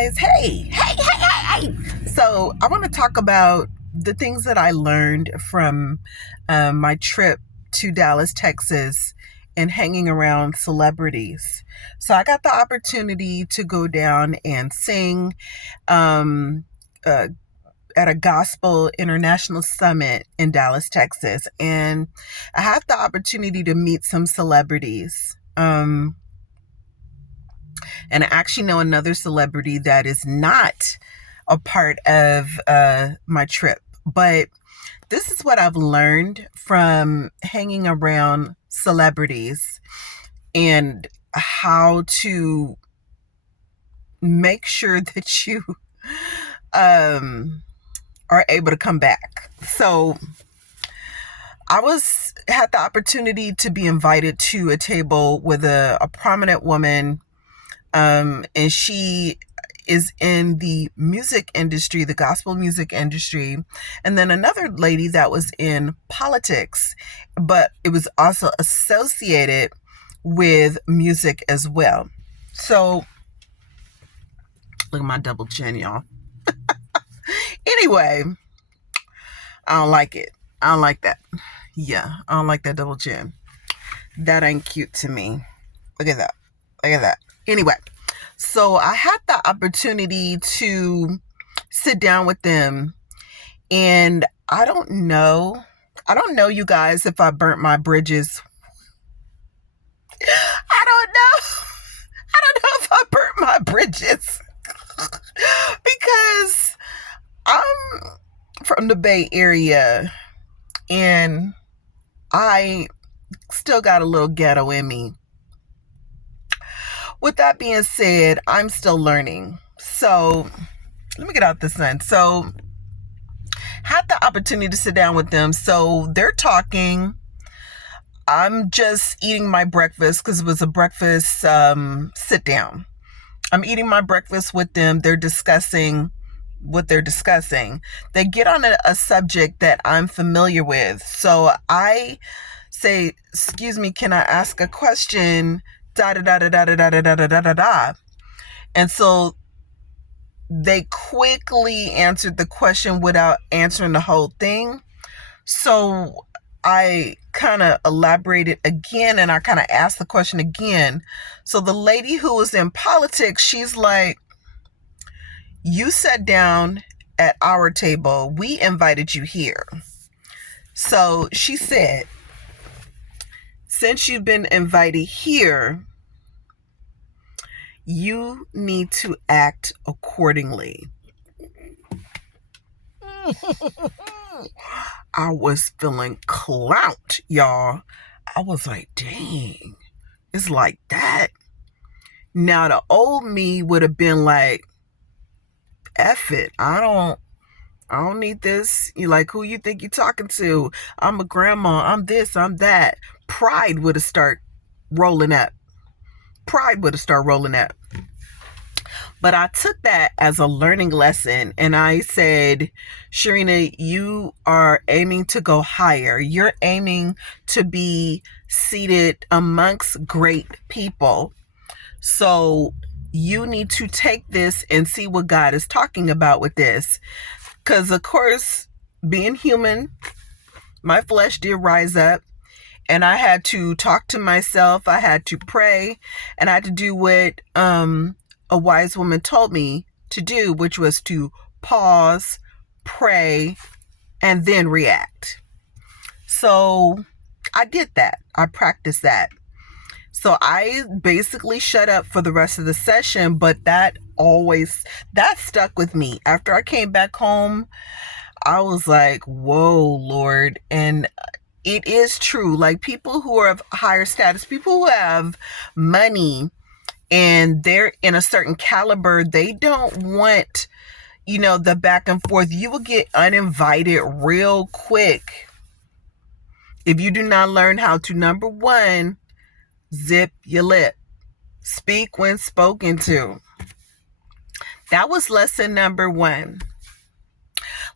guys. Hey. So I want to talk about the things that I learned from my trip to Dallas, Texas, and hanging around celebrities. So I got the opportunity to go down and sing um, uh, at a gospel international summit in Dallas, Texas. And I had the opportunity to meet some celebrities. And I actually know another celebrity that is not a part of my trip. But this is what I've learned from hanging around celebrities and how to make sure that you are able to come back. So I had the opportunity to be invited to a table with a prominent woman, and she is in the music industry, the gospel music industry, and then another lady that was in politics, but it was also associated with music as well. So, look at my double chin, y'all. Anyway, I don't like it. I don't like that. Yeah, I don't like that double chin. That ain't cute to me. Look at that. Look at that. Anyway, so I had the opportunity to sit down with them, and I don't know, you guys, if I burnt my bridges. I don't know if I burnt my bridges because I'm from the Bay Area and I still got a little ghetto in me. With that being said, I'm still learning. So let me get out the sun. So had the opportunity to sit down with them. So they're talking. I'm just eating my breakfast because it was a breakfast sit down. I'm eating my breakfast with them. They're discussing what they're discussing. They get on a subject that I'm familiar with. So I say, excuse me, can I ask a question? Da da da da da da da da da da da da. And so they quickly answered the question without answering the whole thing. So I kind of elaborated again and I kind of asked the question again. So the lady who was in politics, she's like, you sat down at our table. We invited you here. So she said, since you've been invited here, you need to act accordingly. I was feeling clout, y'all. I was like, dang, it's like that. Now the old me would have been like, F it. I don't need this. You like, who you think you're talking to? I'm a grandma. I'm this, I'm that. Pride would have started rolling up. But I took that as a learning lesson and I said, Sharina, you are aiming to go higher. You're aiming to be seated amongst great people. So you need to take this and see what God is talking about with this. Because, of course, being human, my flesh did rise up. And I had to talk to myself. I had to pray. And I had to do what a wise woman told me to do, which was to pause, pray, and then react. So I did that. I practiced that. So I basically shut up for the rest of the session, but that stuck with me. After I came back home, I was like, whoa, Lord. And it is true. Like people who are of higher status, people who have money and they're in a certain caliber, they don't want, the back and forth. You will get uninvited real quick if you do not learn how to, number one, zip your lip. Speak when spoken to. That was lesson number one.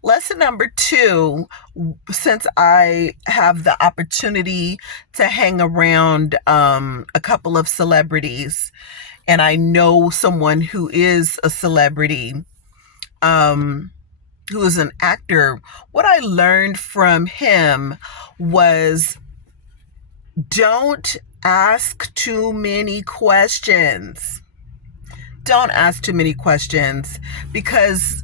Lesson number two, since I have the opportunity to hang around a couple of celebrities, and I know someone who is a celebrity, who is an actor, what I learned from him was don't ask too many questions. Don't ask too many questions, because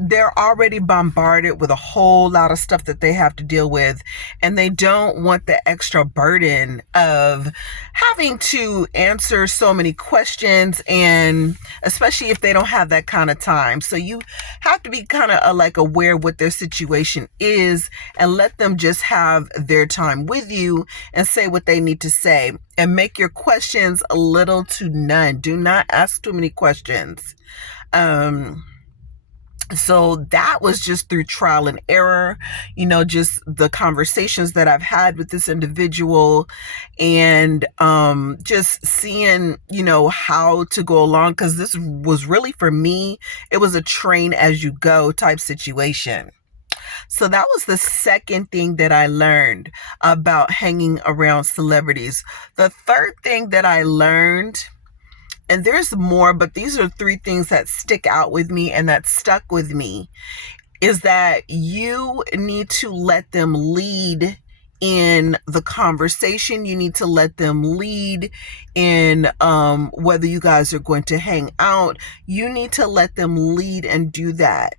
they're already bombarded with a whole lot of stuff that they have to deal with, and they don't want the extra burden of having to answer so many questions, and especially if they don't have that kind of time. So you have to be kind of like aware of what their situation is, and let them just have their time with you and say what they need to say, and make your questions a little to none. Do not ask too many questions. So that was just through trial and error, just the conversations that I've had with this individual, and just seeing, how to go along. Because this was really, for me, it was a train as you go type situation. So that was the second thing that I learned about hanging around celebrities. The third thing that I learned, and there's more, but these are three things that stick out with me and that stuck with me, is that you need to let them lead in the conversation. You need to let them lead in whether you guys are going to hang out. You need to let them lead and do that.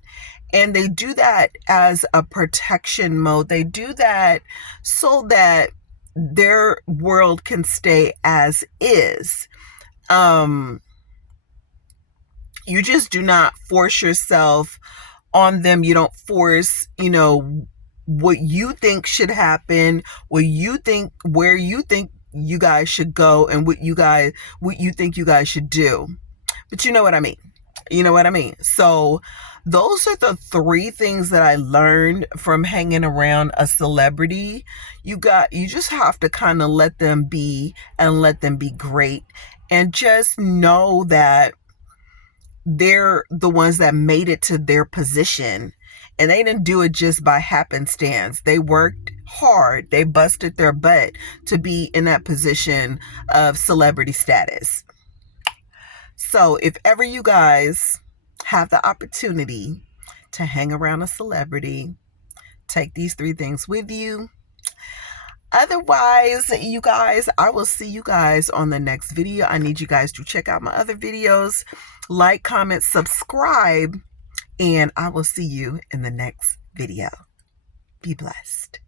And they do that as a protection mode. They do that so that their world can stay as is. You just do not force yourself on them. You don't force, what you think should happen, where you think you guys should go, and what you think you guys should do. But you know what I mean. So those are the three things that I learned from hanging around a celebrity. You just have to kind of let them be, and let them be great, and just know that they're the ones that made it to their position, and they didn't do it just by happenstance. They worked hard. They busted their butt to be in that position of celebrity status. So if ever you guys have the opportunity to hang around a celebrity, take these three things with you. Otherwise, you guys, I will see you guys on the next video. I need you guys to check out my other videos, like, comment, subscribe, and I will see you in the next video. Be blessed.